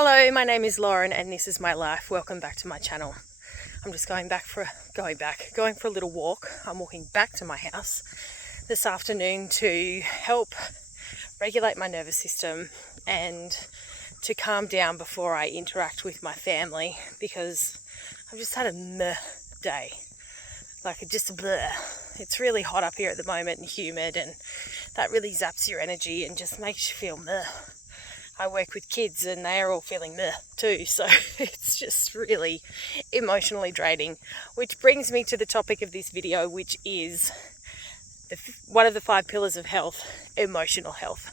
Hello, my name is Lauren and this is my life. Welcome back to my channel. I'm just going for a little walk. I'm walking back to my house this afternoon to help regulate my nervous system and to calm down before I interact with my family, because I've just had a meh day. Just a bleh. It's really hot up here at the moment and humid, and that really zaps your energy and just makes you feel meh. I work with kids and they are all feeling meh too, so it's just really emotionally draining. Which brings me to the topic of this video, which is one of the 5 pillars of health, emotional health.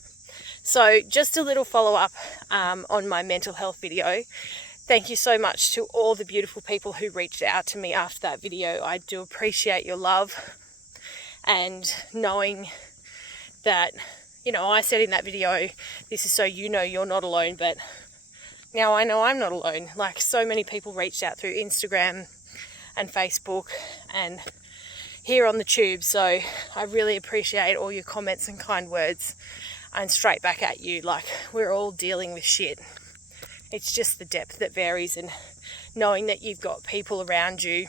So just a little follow-up on my mental health video. Thank you so much to all the beautiful people who reached out to me after that video. I do appreciate your love, and knowing that, I said in that video, this is so you know you're not alone, but now I know I'm not alone. So many people reached out through Instagram and Facebook and here on the tube, so I really appreciate all your comments and kind words, and straight back at you. We're all dealing with shit. It's just the depth that varies, and knowing that you've got people around you,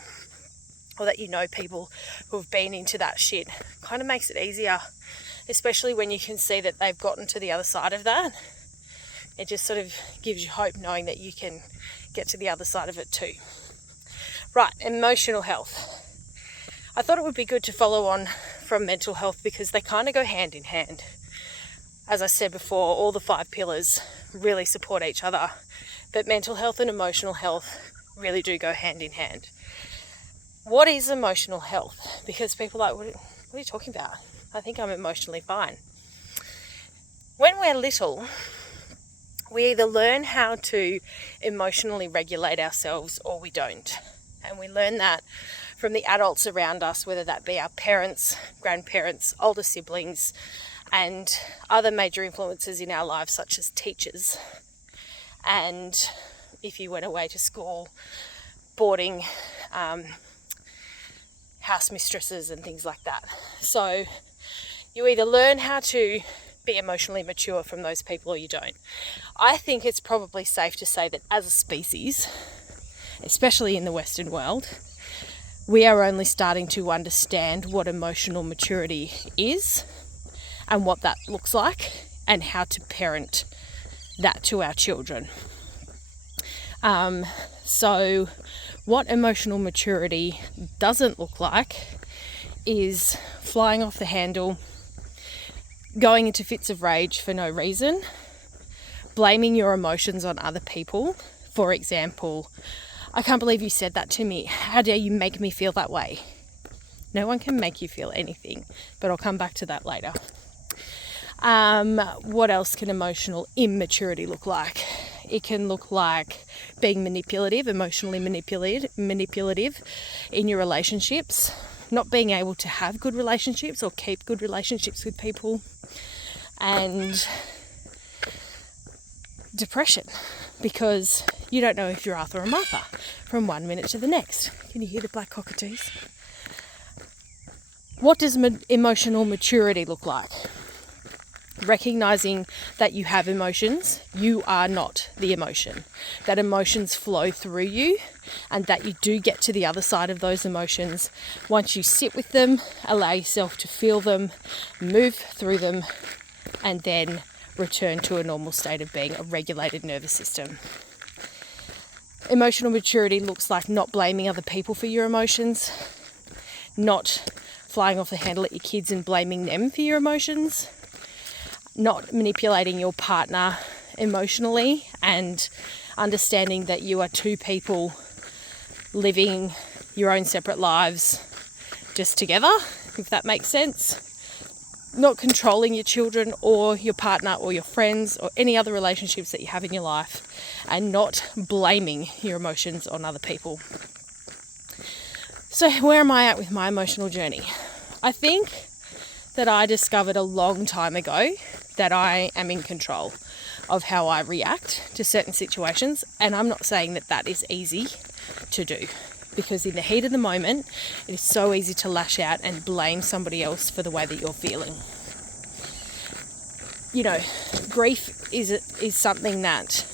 or that you know people who have been into that shit, kind of makes it easier, especially when you can see that they've gotten to the other side of that. It just sort of gives you hope knowing that you can get to the other side of it too. Right, emotional health. I thought it would be good to follow on from mental health because they kind of go hand in hand. As I said before, all the 5 pillars really support each other, but mental health and emotional health really do go hand in hand. What is emotional health? Because people are like, what are you talking about? I think I'm emotionally fine. When we're little, we either learn how to emotionally regulate ourselves or we don't. And we learn that from the adults around us, whether that be our parents, grandparents, older siblings, and other major influences in our lives, such as teachers. And if you went away to school, boarding, house mistresses and things like that. So you either learn how to be emotionally mature from those people or you don't. I think it's probably safe to say that as a species, especially in the Western world, we are only starting to understand what emotional maturity is and what that looks like and how to parent that to our children. So what emotional maturity doesn't look like is flying off the handle, going into fits of rage for no reason, blaming your emotions on other people. For example, I can't believe you said that to me. How dare you make me feel that way? No one can make you feel anything, but I'll come back to that later. What else can emotional immaturity look like? It can look like being manipulative, emotionally manipulative in your relationships, not being able to have good relationships or keep good relationships with people, and depression, because you don't know if you're Arthur or Martha from one minute to the next. Can you hear the black cockatoos? What does emotional maturity look like? Recognizing that you have emotions, you are not the emotion, that emotions flow through you, and that you do get to the other side of those emotions once you sit with them, allow yourself to feel them, move through them, and then return to a normal state of being, a regulated nervous system. Emotional maturity looks like not blaming other people for your emotions, not flying off the handle at your kids and blaming them for your emotions, not manipulating your partner emotionally, and understanding that you are 2 people living your own separate lives just together, if that makes sense. Not controlling your children or your partner or your friends or any other relationships that you have in your life, and not blaming your emotions on other people. So where am I at with my emotional journey? I think that I discovered a long time ago that I am in control of how I react to certain situations, and I'm not saying that that is easy to do, because in the heat of the moment it is so easy to lash out and blame somebody else for the way that you're feeling. Grief is something that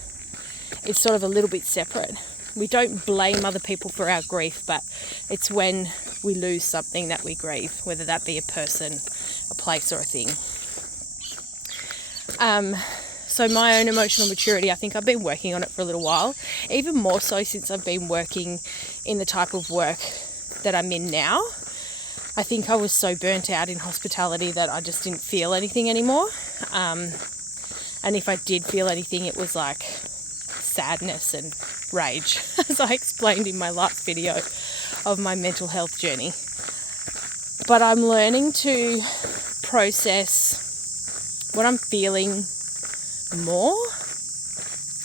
it's sort of a little bit separate. We don't blame other people for our grief, but it's when we lose something that we grieve, whether that be a person, a place, or a thing. So my own emotional maturity, I think I've been working on it for a little while, even more so since I've been working in the type of work that I'm in now. I think I was so burnt out in hospitality that I just didn't feel anything anymore. And if I did feel anything, it was like sadness and rage, as I explained in my last video of my mental health journey. But I'm learning to process what I'm feeling more.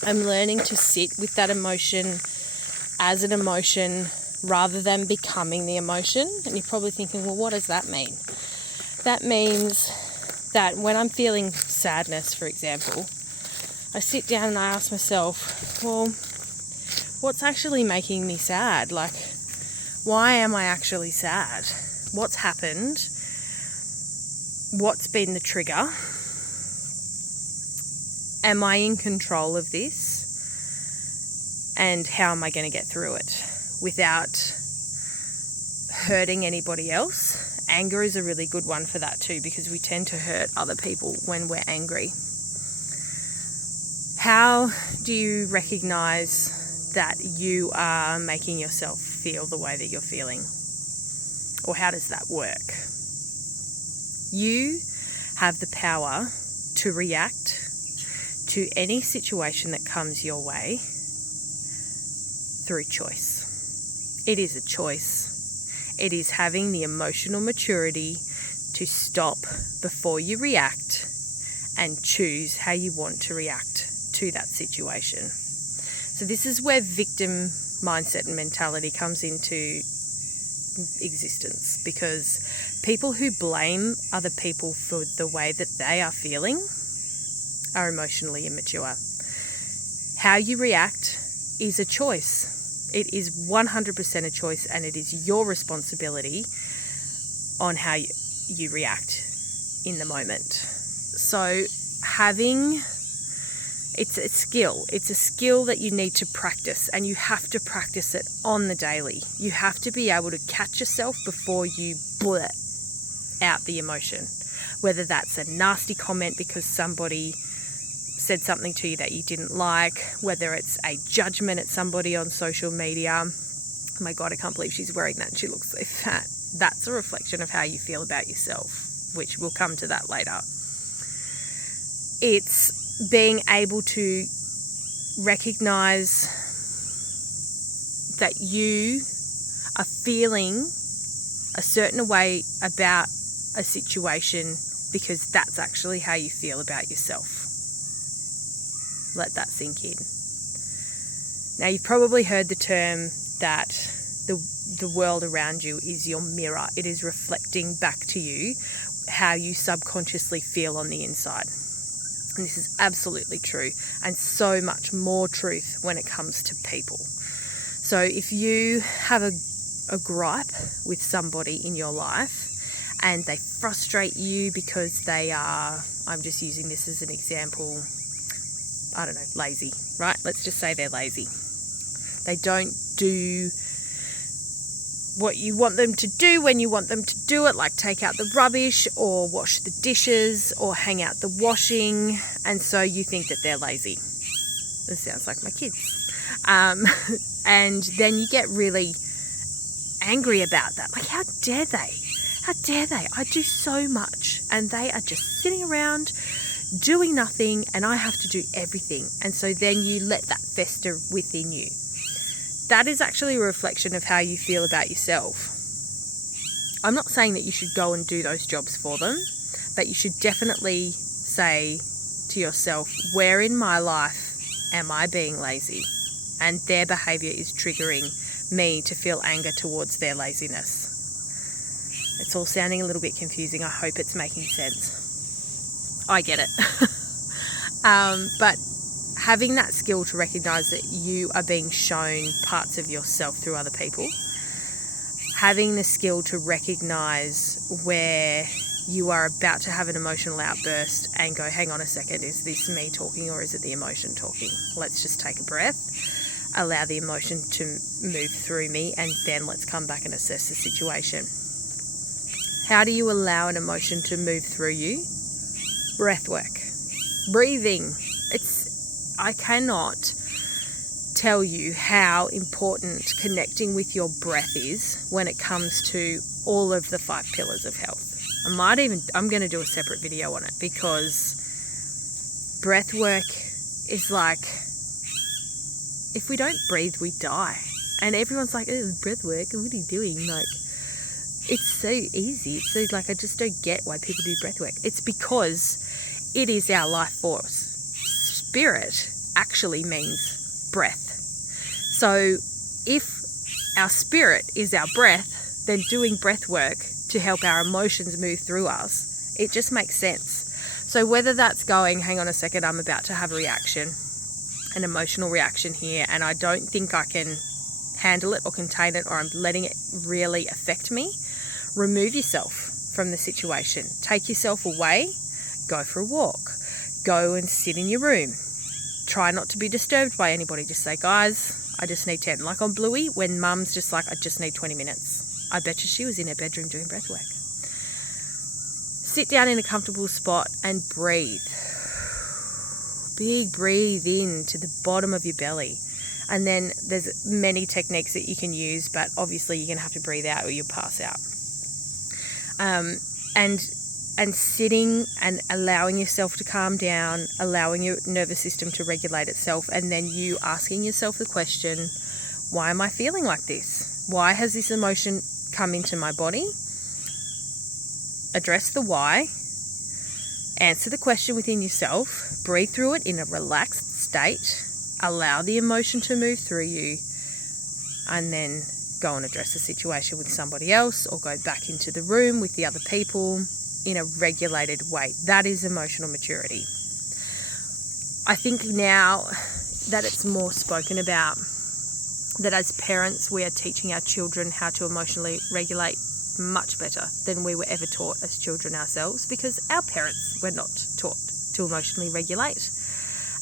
I'm learning to sit with that emotion as an emotion rather than becoming the emotion. And you're probably thinking, well, what does that mean? That means that when I'm feeling sadness, for example, I sit down and I ask myself, well, what's actually making me sad? Like, why am I actually sad? What's happened? What's been the trigger? Am I in control of this? And how am I going to get through it without hurting anybody else? Anger is a really good one for that too, because we tend to hurt other people when we're angry. How do you recognize that you are making yourself feel the way that you're feeling? Or how does that work? You have the power to react to any situation that comes your way through choice. It is a choice. It is having the emotional maturity to stop before you react and choose how you want to react to that situation. So this is where victim mindset and mentality comes into existence, because people who blame other people for the way that they are feeling are emotionally immature. How you react is a choice. It is 100% a choice, and it is your responsibility on how you react in the moment. So it's a skill. It's a skill that you need to practice, and you have to practice it on the daily. You have to be able to catch yourself before you blurt out the emotion, whether that's a nasty comment because somebody said something to you that you didn't like, whether it's a judgment at somebody on social media. Oh my God, I can't believe she's wearing that and she looks so fat. That's a reflection of how you feel about yourself, which we'll come to that later. It's being able to recognize that you are feeling a certain way about a situation because that's actually how you feel about yourself. Let that sink in. Now, you've probably heard the term that the world around you is your mirror. It is reflecting back to you how you subconsciously feel on the inside. And this is absolutely true, and so much more truth when it comes to people. So if you have a gripe with somebody in your life and they frustrate you because they are, I'm just using this as an example, I don't know, lazy, right? Let's just say they're lazy. They don't do what you want them to do when you want them to do it, like take out the rubbish or wash the dishes or hang out the washing, and so you think that they're lazy. This sounds like my kids. And then you get really angry about that. Like, how dare they? How dare they? I do so much and they are just sitting around doing nothing and I have to do everything. And so then you let that fester within you. That is actually a reflection of how you feel about yourself. I'm not saying that you should go and do those jobs for them, but you should definitely say to yourself, where in my life am I being lazy? And their behavior is triggering me to feel anger towards their laziness. It's all sounding a little bit confusing. I hope it's making sense. I get it. But having that skill to recognize that you are being shown parts of yourself through other people, having the skill to recognize where you are about to have an emotional outburst and go, hang on a second, is this me talking or is it the emotion talking? Let's just take a breath, allow the emotion to move through me, and then let's come back and assess the situation. How do you allow an emotion to move through you? Breath work, breathing. I cannot tell you how important connecting with your breath is when it comes to all of the 5 pillars of health. I'm going to do a separate video on it, because breath work is like, if we don't breathe, we die. And everyone's like, oh, breath work, what are you doing? Like, it's so easy. It's so, like, I just don't get why people do breath work. It's because it is our life force. Spirit actually means breath. So if our spirit is our breath, then doing breath work to help our emotions move through us, it just makes sense. So whether that's going, hang on a second, I'm about to have a reaction, an emotional reaction here, and I don't think I can handle it or contain it, or I'm letting it really affect me, remove yourself from the situation. Take yourself away, go for a walk, go and sit in your room. Try not to be disturbed by anybody. Just say, guys, I just need 10. Like on Bluey, when mum's just like, I just need 20 minutes. I bet you she was in her bedroom doing breath work. Sit down in a comfortable spot and breathe. Big breathe in to the bottom of your belly. And then there's many techniques that you can use, but obviously you're going to have to breathe out or you'll pass out. And sitting and allowing yourself to calm down, allowing your nervous system to regulate itself, and then you asking yourself the question, why am I feeling like this? Why has this emotion come into my body? Address the why, answer the question within yourself, breathe through it in a relaxed state, allow the emotion to move through you, and then go and address the situation with somebody else, or go back into the room with the other people in a regulated way. That is emotional maturity. I think now that it's more spoken about, that as parents we are teaching our children how to emotionally regulate much better than we were ever taught as children ourselves, because our parents were not taught to emotionally regulate.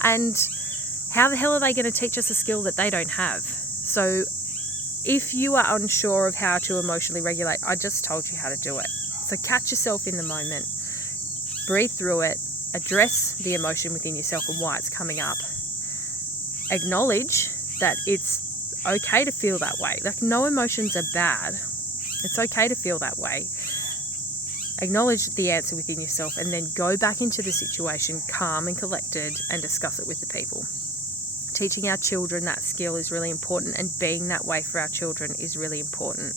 And how the hell are they going to teach us a skill that they don't have? So if you are unsure of how to emotionally regulate, I just told you how to do it. So catch yourself in the moment, breathe through it, address the emotion within yourself and why it's coming up. Acknowledge that it's okay to feel that way. Like, no emotions are bad. It's okay to feel that way. Acknowledge the answer within yourself, and then go back into the situation calm and collected and discuss it with the people. Teaching our children that skill is really important, and being that way for our children is really important.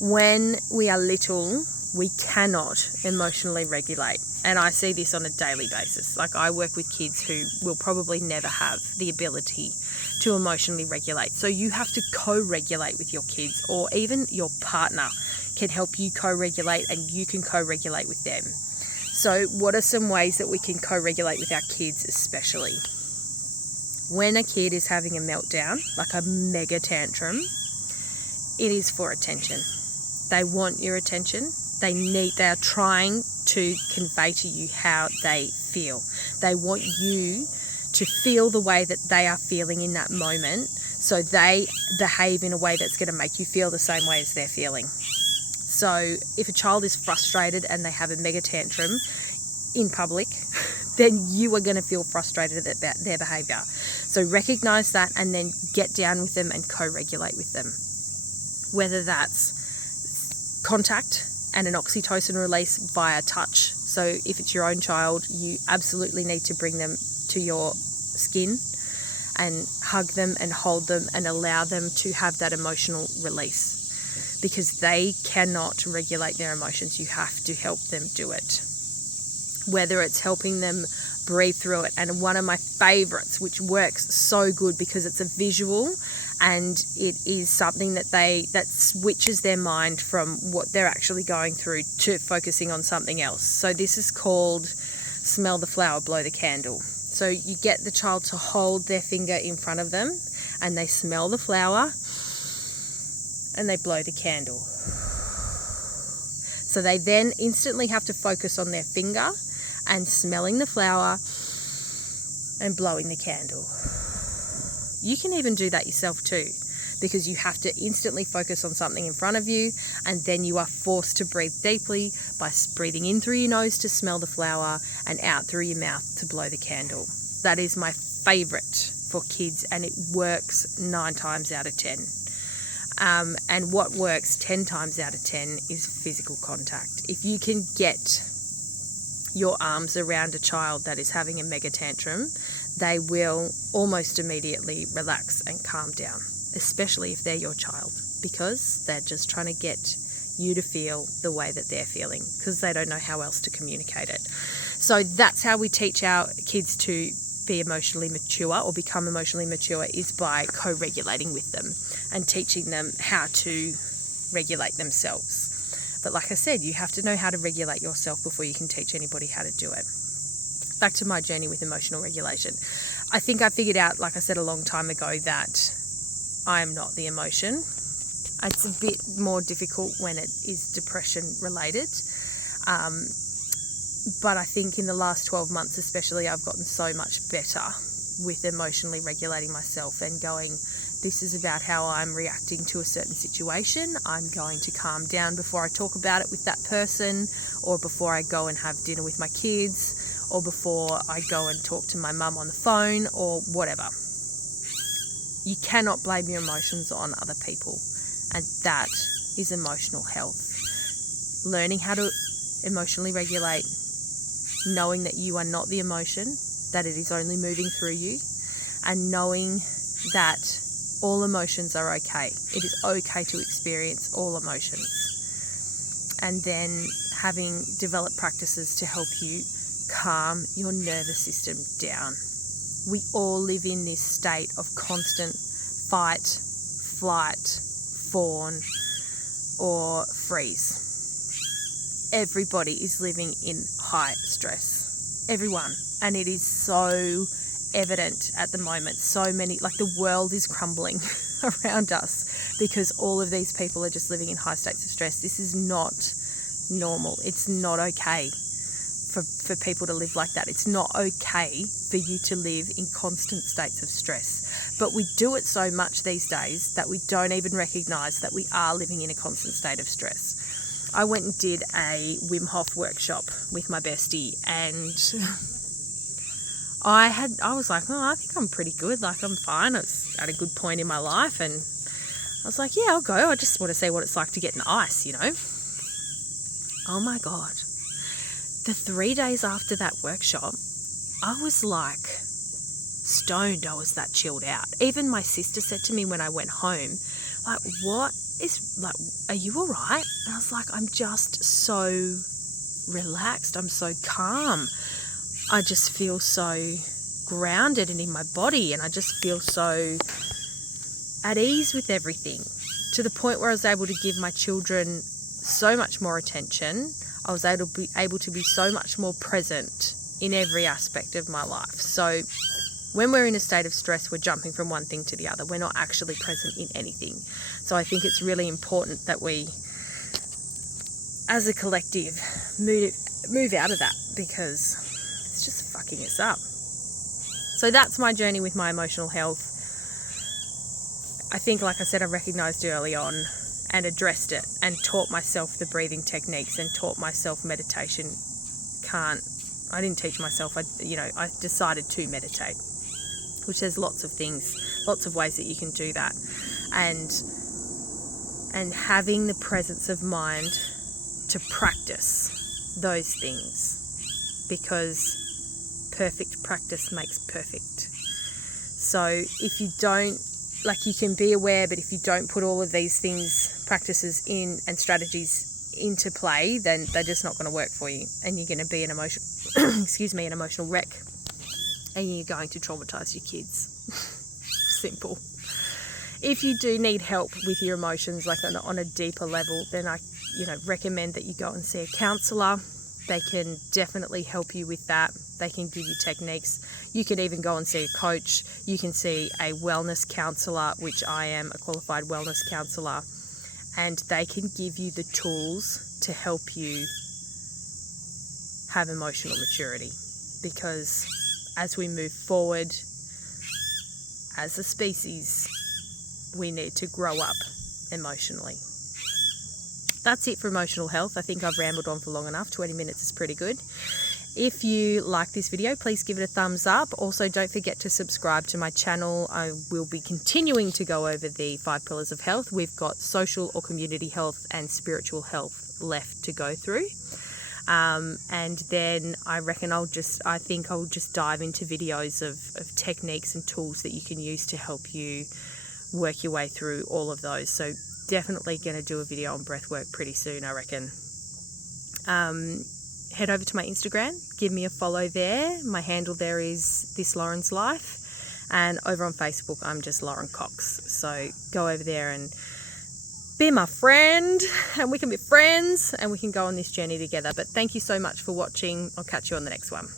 When we are little, we cannot emotionally regulate. And I see this on a daily basis. Like, I work with kids who will probably never have the ability to emotionally regulate. So you have to co-regulate with your kids, or even your partner can help you co-regulate, and you can co-regulate with them. So what are some ways that we can co-regulate with our kids especially? When a kid is having a meltdown, like a mega tantrum, it is for attention. They want your attention. They are trying to convey to you how they feel. They want you to feel the way that they are feeling in that moment, so they behave in a way that's going to make you feel the same way as they're feeling. So if a child is frustrated and they have a mega tantrum in public, then you are going to feel frustrated about their behavior. So recognize that, and then get down with them and co-regulate with them. Whether that's contact and an oxytocin release via touch. So if it's your own child, you absolutely need to bring them to your skin and hug them and hold them and allow them to have that emotional release, because they cannot regulate their emotions. You have to help them do it. Whether it's helping them breathe through it. And one of my favorites, which works so good because it's a visual and it is something that switches their mind from what they're actually going through to focusing on something else. So this is called smell the flower, blow the candle. So you get the child to hold their finger in front of them and they smell the flower and they blow the candle. So they then instantly have to focus on their finger and smelling the flower and blowing the candle. You can even do that yourself too, because you have to instantly focus on something in front of you, and then you are forced to breathe deeply by breathing in through your nose to smell the flower and out through your mouth to blow the candle. That is my favourite for kids, and it works 9 times out of 10. And what works 10 times out of 10 is physical contact. If you can get your arms around a child that is having a mega tantrum, they will almost immediately relax and calm down, especially if they're your child, because they're just trying to get you to feel the way that they're feeling, because they don't know how else to communicate it. So that's how we teach our kids to be emotionally mature or become emotionally mature, is by co-regulating with them and teaching them how to regulate themselves. But like I said, you have to know how to regulate yourself before you can teach anybody how to do it. Back to my journey with emotional regulation. I think I figured out, like I said a long time ago, that I am not the emotion. It's a bit more difficult when it is depression related. But I think in the last 12 months especially, I've gotten so much better with emotionally regulating myself and going, this is about how I'm reacting to a certain situation. I'm going to calm down before I talk about it with that person, or before I go and have dinner with my kids, or before I go and talk to my mum on the phone, or whatever. You cannot blame your emotions on other people, and that is emotional health. Learning how to emotionally regulate, knowing that you are not the emotion, that it is only moving through you, and knowing that all emotions are okay. It is okay to experience all emotions. And then having developed practices to help you calm your nervous system down. We all live in this state of constant fight, flight, fawn, or freeze. Everybody is living in high stress. Everyone. And it is so evident at the moment. So many, like the world is crumbling around us because all of these people are just living in high states of stress. This is not normal. It's not okay for people to live like that. It's not okay for you to live in constant states of stress. But we do it so much these days that we don't even recognise that we are living in a constant state of stress. I went and did a Wim Hof workshop with my bestie, and I was like, oh, I think I'm pretty good. Like, I'm fine. I was at a good point in my life, and I was like, yeah, I'll go. I just want to see what it's like to get in ice, you know. Oh my God. The 3 days after that workshop, I was like stoned. I was that chilled out. Even my sister said to me when I went home, like, what is, like, are you all right? And I was like, I'm just so relaxed. I'm so calm. I just feel so grounded and in my body, and I just feel so at ease with everything, to the point where I was able to give my children so much more attention. I was able to be so much more present in every aspect of my life. So when we're in a state of stress, we're jumping from one thing to the other. We're not actually present in anything. So I think it's really important that we, as a collective, move out of that, because it's just fucking us up. So that's my journey with my emotional health. I think, like I said, I recognised early on and addressed it and taught myself the breathing techniques and taught myself meditation. I didn't teach myself, I decided to meditate, which there's lots of things, lots of ways that you can do that. And having the presence of mind to practice those things, because perfect practice makes perfect. So if you don't, like, you can be aware, but if you don't put all of these things, practices in and strategies into play, then they're just not going to work for you, and you're going to be an emotional wreck, and you're going to traumatize your kids. Simple. If you do need help with your emotions, like on a deeper level, then I recommend that you go and see a counsellor. They can definitely help you with that. They can give you techniques. You can even go and see a coach. You can see a wellness counsellor, which I am a qualified wellness counsellor, and they can give you the tools to help you have emotional maturity, because as we move forward as a species, we need to grow up emotionally. That's it for emotional health. I think I've rambled on for long enough. 20 minutes is pretty good. If you like this video, please give it a thumbs up. Also, don't forget to subscribe to my channel. I will be continuing to go over the 5 pillars of health. We've got social or community health and spiritual health left to go through. And then I think I'll just dive into videos of techniques and tools that you can use to help you work your way through all of those. So definitely going to do a video on breathwork pretty soon, I reckon. Head over to my Instagram, give me a follow there. My handle there is This Lauren's Life. And over on Facebook, I'm just Lauren Cox. So go over there and be my friend, and we can be friends and we can go on this journey together. But thank you so much for watching. I'll catch you on the next one.